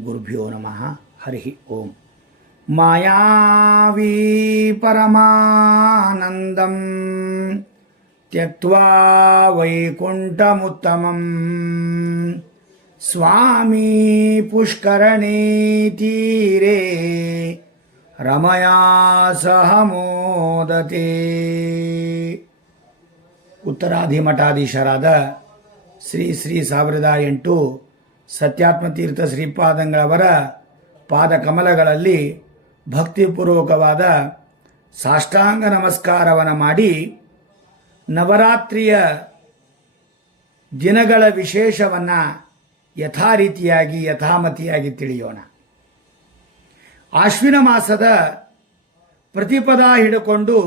ಗುರುಭ್ಯೋ ನಮಃ ಹರಿ ಓಂ ಮಾಯಾವೀ ಪರಮಾನಂದಂ ತ್ಯಕ್ವಾ ವೈಕುಂಠಮುತ್ತಮಂ ಸ್ವಾಮಿ ಪುಷ್ಕರಣೀ ತೀರೆ ರಮಯಾ ಸಹ ಮೋದತೆ ಉತ್ತರಾಧಿಮಠಾಧೀಶರಾದ ಶ್ರೀ ಶ್ರೀ ಸಾವಿರದ ಎಂಟು ಸತ್ಯಾತ್ಮತೀರ್ಥ ಶ್ರೀಪಾದಂಗಳವರ ಪಾದಕಮಲಗಳಲ್ಲಿ ಭಕ್ತಿಪೂರ್ವಕವಾದ ಸಾಷ್ಟಾಂಗ ನಮಸ್ಕಾರವನ್ನು ಮಾಡಿ ನವರಾತ್ರಿಯ ದಿನಗಳ ವಿಶೇಷವನ್ನು ಯಥಾರೀತಿಯಾಗಿ, ಯಥಾಮತಿಯಾಗಿ ತಿಳಿಯೋಣ. ಆಶ್ವಿನ ಮಾಸದ ಪ್ರತಿಪದ ಹಿಡ್ಕೊಂಡು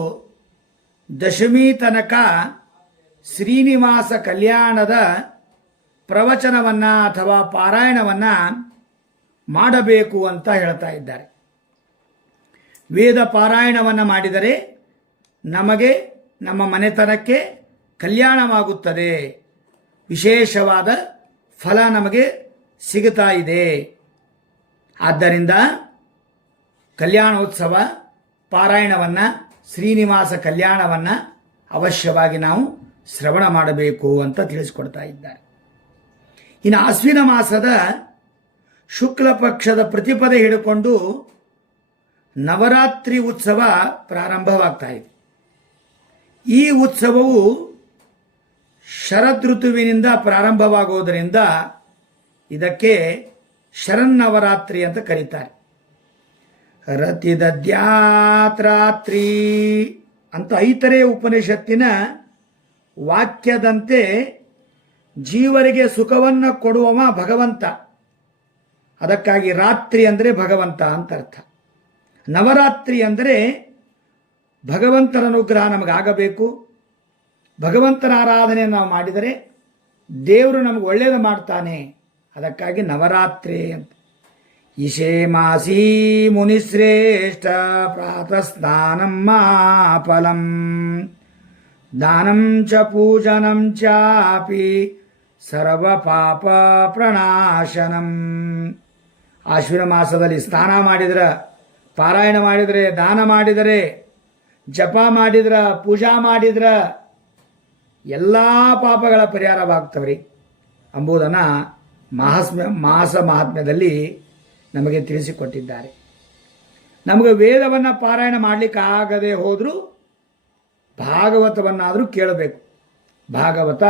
ದಶಮಿ ತನಕ ಶ್ರೀನಿವಾಸ ಕಲ್ಯಾಣದ ಪ್ರವಚನವನ್ನು ಅಥವಾ ಪಾರಾಯಣವನ್ನು ಮಾಡಬೇಕು ಅಂತ ಹೇಳ್ತಾ ಇದ್ದಾರೆ. ವೇದ ಪಾರಾಯಣವನ್ನು ಮಾಡಿದರೆ ನಮಗೆ, ನಮ್ಮ ಮನೆತನಕ್ಕೆ ಕಲ್ಯಾಣವಾಗುತ್ತದೆ. ವಿಶೇಷವಾದ ಫಲ ನಮಗೆ ಸಿಗುತ್ತಾ ಇದೆ. ಆದ್ದರಿಂದ ಕಲ್ಯಾಣೋತ್ಸವ ಪಾರಾಯಣವನ್ನು, ಶ್ರೀನಿವಾಸ ಕಲ್ಯಾಣವನ್ನು ಅವಶ್ಯವಾಗಿ ನಾವು ಶ್ರವಣ ಮಾಡಬೇಕು ಅಂತ ತಿಳಿಸ್ಕೊಡ್ತಾ ಇದ್ದಾರೆ. ಇನ್ನು ಅಶ್ವಿನ ಮಾಸದ ಶುಕ್ಲ ಪಕ್ಷದ ಪ್ರತಿಪದೆ ಹಿಡಿಕೊಂಡು ನವರಾತ್ರಿ ಉತ್ಸವ ಪ್ರಾರಂಭವಾಗ್ತಾ ಇದೆ. ಈ ಉತ್ಸವವು ಶರದ್ ಋತುವಿನಿಂದ ಪ್ರಾರಂಭವಾಗುವುದರಿಂದ ಇದಕ್ಕೆ ಶರನ್ನವರಾತ್ರಿ ಅಂತ ಕರೀತಾರೆ. ರತಿದದ್ಯಾತ್ರಾತ್ರಿ ಅಂತ ಐತರೆ ಉಪನಿಷತ್ತಿನ ವಾಕ್ಯದಂತೆ ಜೀವರಿಗೆ ಸುಖವನ್ನು ಕೊಡುವವ ಭಗವಂತ. ಅದಕ್ಕಾಗಿ ರಾತ್ರಿ ಅಂದರೆ ಭಗವಂತ ಅಂತ ಅರ್ಥ. ನವರಾತ್ರಿ ಅಂದರೆ ಭಗವಂತನ ಅನುಗ್ರಹ ನಮಗಾಗಬೇಕು. ಭಗವಂತನ ಆರಾಧನೆ ನಾವು ಮಾಡಿದರೆ ದೇವರು ನಮಗೆ ಒಳ್ಳೆಯದು ಮಾಡ್ತಾನೆ. ಅದಕ್ಕಾಗಿ ನವರಾತ್ರಿ ಅಂತ. ಇಶೇ ಮಾಸಿ ಮುನಿಶ್ರೇಷ್ಠ ಪ್ರಾತಃ ಸ್ನಾನಂ ಮಾಫಲಂ ದಾನಂ ಚ ಪೂಜನಂ ಚಾಪಿ. ಸರ್ವ ಪಾಪ ಪ್ರಣಾಶನಂ ಆಶ್ವಿನ ಮಾಸದಲ್ಲಿ ಸ್ನಾನ ಮಾಡಿದ್ರೆ, ಪಾರಾಯಣ ಮಾಡಿದರೆ ದಾನ ಮಾಡಿದರೆ, ಜಪ ಮಾಡಿದ್ರ, ಪೂಜಾ ಮಾಡಿದ್ರ, ಎಲ್ಲ ಪಾಪಗಳ ಪರಿಹಾರವಾಗ್ತವ್ರಿ. ಎಂಬುದನ್ನು ಮಹಾಸ್ಮ, ಮಾಸ ಮಹಾತ್ಮ್ಯದಲ್ಲಿ ನಮಗೆ ತಿಳಿಸಿಕೊಟ್ಟಿದ್ದಾರೆ. ನಮಗೆ ವೇದವನ್ನು ಪಾರಾಯಣ ಮಾಡಲಿಕ್ಕೆ ಆಗದೆ ಹೋದರೂ ಭಾಗವತವನ್ನಾದರೂ ಕೇಳಬೇಕು. ಭಾಗವತ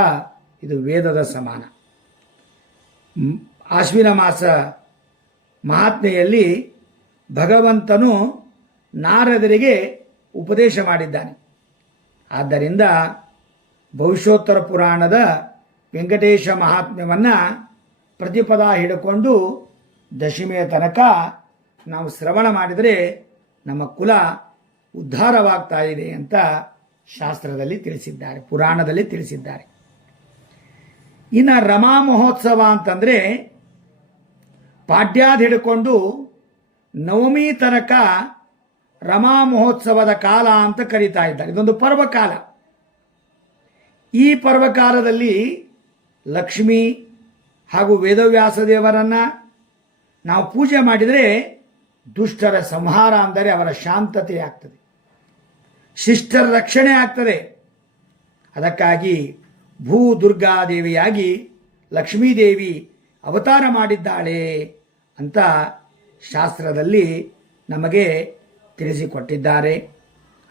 ಇದು ವೇದದ ಸಮಾನ. ಆಶ್ವಿನ ಮಾಸ ಮಹಾತ್ಮೆಯಲ್ಲಿ ಭಗವಂತನು ನಾರದರಿಗೆ ಉಪದೇಶ ಮಾಡಿದ್ದಾನೆ. ಆದ್ದರಿಂದ ಭವಿಷ್ಯೋತ್ತರ ಪುರಾಣದ ವೆಂಕಟೇಶ ಮಹಾತ್ಮ್ಯವನ್ನು ಪ್ರತಿಪದ ಹಿಡ್ಕೊಂಡು ದಶಮಿಯ ತನಕ ನಾವು ಶ್ರವಣ ಮಾಡಿದರೆ ನಮ್ಮ ಕುಲ ಉದ್ಧಾರವಾಗ್ತಾ ಇದೆ ಅಂತ ಶಾಸ್ತ್ರದಲ್ಲಿ ತಿಳಿಸಿದ್ದಾರೆ, ಪುರಾಣದಲ್ಲಿ ತಿಳಿಸಿದ್ದಾರೆ. ಇನ್ನು ರಮಾ ಮಹೋತ್ಸವ ಅಂತಂದರೆ ಪಾಡ್ಯಾದ ಹಿಡ್ಕೊಂಡು ನವಮಿ ತನಕ ರಮಾ ಮಹೋತ್ಸವದ ಕಾಲ ಅಂತ ಕರೀತಾ ಇದ್ದಾರೆ. ಇದೊಂದು ಪರ್ವಕಾಲ. ಈ ಪರ್ವಕಾಲದಲ್ಲಿ ಲಕ್ಷ್ಮಿ ಹಾಗೂ ವೇದವ್ಯಾಸ ದೇವರನ್ನು ನಾವು ಪೂಜೆ ಮಾಡಿದರೆ ದುಷ್ಟರ ಸಂಹಾರ ಅಂದರೆ ಅವರ ಶಾಂತತೆ ಆಗ್ತದೆ. ಶಿಷ್ಟರ ರಕ್ಷಣೆ ಆಗ್ತದೆ. ಅದಕ್ಕಾಗಿ ಭೂ ದುರ್ಗಾದೇವಿಯಾಗಿ ಲಕ್ಷ್ಮೀದೇವಿ ಅವತಾರ ಮಾಡಿದ್ದಾಳೆ ಅಂತ ಶಾಸ್ತ್ರದಲ್ಲಿ ನಮಗೆ ತಿಳಿಸಿಕೊಟ್ಟಿದ್ದಾರೆ.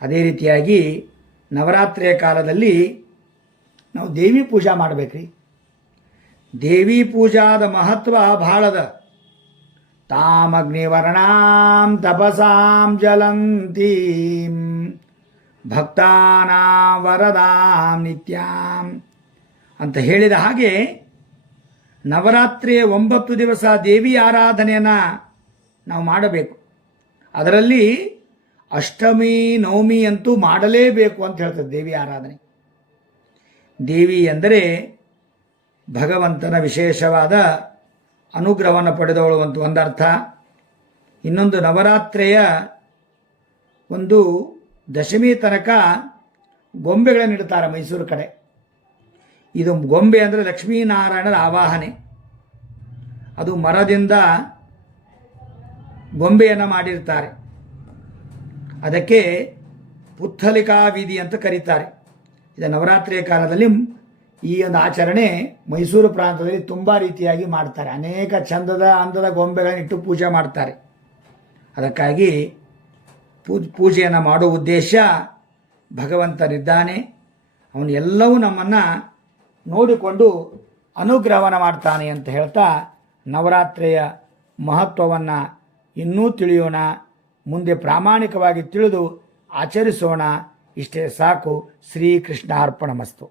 ಅದೇ ರೀತಿಯಾಗಿ ನವರಾತ್ರಿಯ ಕಾಲದಲ್ಲಿ ನಾವು ದೇವಿ ಪೂಜಾ ಮಾಡಬೇಕ್ರಿ. ದೇವಿ ಪೂಜಾದ ಮಹತ್ವ ಬಹಳದ. ತಾಮಗ್ನಿವರ್ಣಾಂ ತಪಸಾಂ ಜಲಂತೀಂ ಭಕ್ತಾನಾಂ ವರದಾಂ ನಿತ್ಯಾಂ. ಅಂತ ಹೇಳಿದ ಹಾಗೆ ನವರಾತ್ರಿಯ ಒಂಬತ್ತು ದಿವಸ ದೇವಿ ಆರಾಧನೆಯನ್ನು ನಾವು ಮಾಡಬೇಕು. ಅದರಲ್ಲಿ ಅಷ್ಟಮಿ, ನವಮಿ ಅಂತೂ ಮಾಡಲೇಬೇಕು ಅಂತ ಹೇಳ್ತದೆ ದೇವಿ ಆರಾಧನೆ. ದೇವಿ ಎಂದರೆ ಭಗವಂತನ ವಿಶೇಷವಾದ ಅನುಗ್ರಹವನ್ನು ಪಡೆದವಳು ಅಂತ ಒಂದರ್ಥ. ಇನ್ನೊಂದು ನವರಾತ್ರಿಯ ಒಂದು ದಶಮಿ ತನಕ ಗೊಂಬೆಗಳನ್ನು ಇಡ್ತಾರೆ ಮೈಸೂರು ಕಡೆ. ಇದು ಗೊಂಬೆ ಅಂದರೆ ಲಕ್ಷ್ಮೀನಾರಾಯಣರ ಆವಾಹನೆ. ಅದು ಮರದಿಂದ ಗೊಂಬೆಯನ್ನು ಮಾಡಿರ್ತಾರೆ. ಅದಕ್ಕೆ ಪುತ್ತಲಿಕಾ ವಿಧಿ ಅಂತ ಕರೀತಾರೆ. ಇದು ನವರಾತ್ರಿಯ ಕಾಲದಲ್ಲಿ ಈ ಒಂದು ಆಚರಣೆ ಮೈಸೂರು ಪ್ರಾಂತದಲ್ಲಿ ತುಂಬ ರೀತಿಯಾಗಿ ಮಾಡ್ತಾರೆ. ಅನೇಕ ಚಂದದ ಅಂದದ ಗೊಂಬೆಗಳನ್ನ ಇಟ್ಟು ಪೂಜೆ ಮಾಡ್ತಾರೆ. ಅದಕ್ಕಾಗಿ ಪೂಜ್ ಪೂಜೆಯನ್ನು ಮಾಡೋ ಉದ್ದೇಶ ಭಗವಂತನಿದ್ದಾನೆ. ಅವನು ಎಲ್ಲವೂ ನಮ್ಮನ್ನು ನೋಡಿಕೊಂಡು ಅನುಗ್ರಹವನ್ನು ಮಾಡ್ತಾನೆ ಅಂತ ಹೇಳ್ತಾ ನವರಾತ್ರಿಯ ಮಹತ್ವವನ್ನು ಇನ್ನೂ ತಿಳಿಯೋಣ, ಮುಂದೆ ಪ್ರಾಮಾಣಿಕವಾಗಿ ತಿಳಿದು ಆಚರಿಸೋಣ. ಇಷ್ಟೇ ಸಾಕು. ಶ್ರೀಕೃಷ್ಣ ಅರ್ಪಣ ಮಸ್ತು